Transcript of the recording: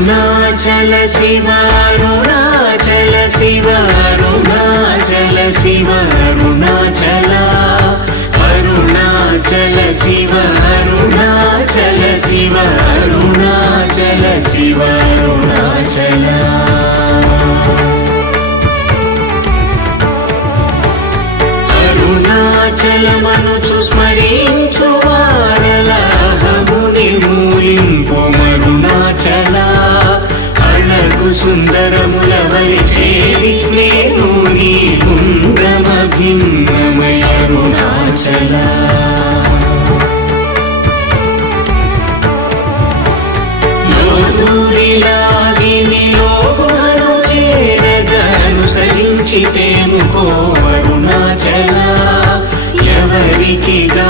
అరుణాచల శివ అరుణాచల శివ అరుణాచల శివ అరుణాచల అరుణాచల శివ అరుణాచల శివ అరుణాచల శివ అరుణాచల అరుణాచలమనుచు స్మరించు వారలహముని మూలింపు మరుణాచల అళగు సుందరముల వలి చేరి నేను నీ గుండ్రమ భిన్నమయ అరుణాచల లోదూరిలాగిని లోగుహను చేరగా అనుసరించితేముకో అరుణాచల ఎవరికి గా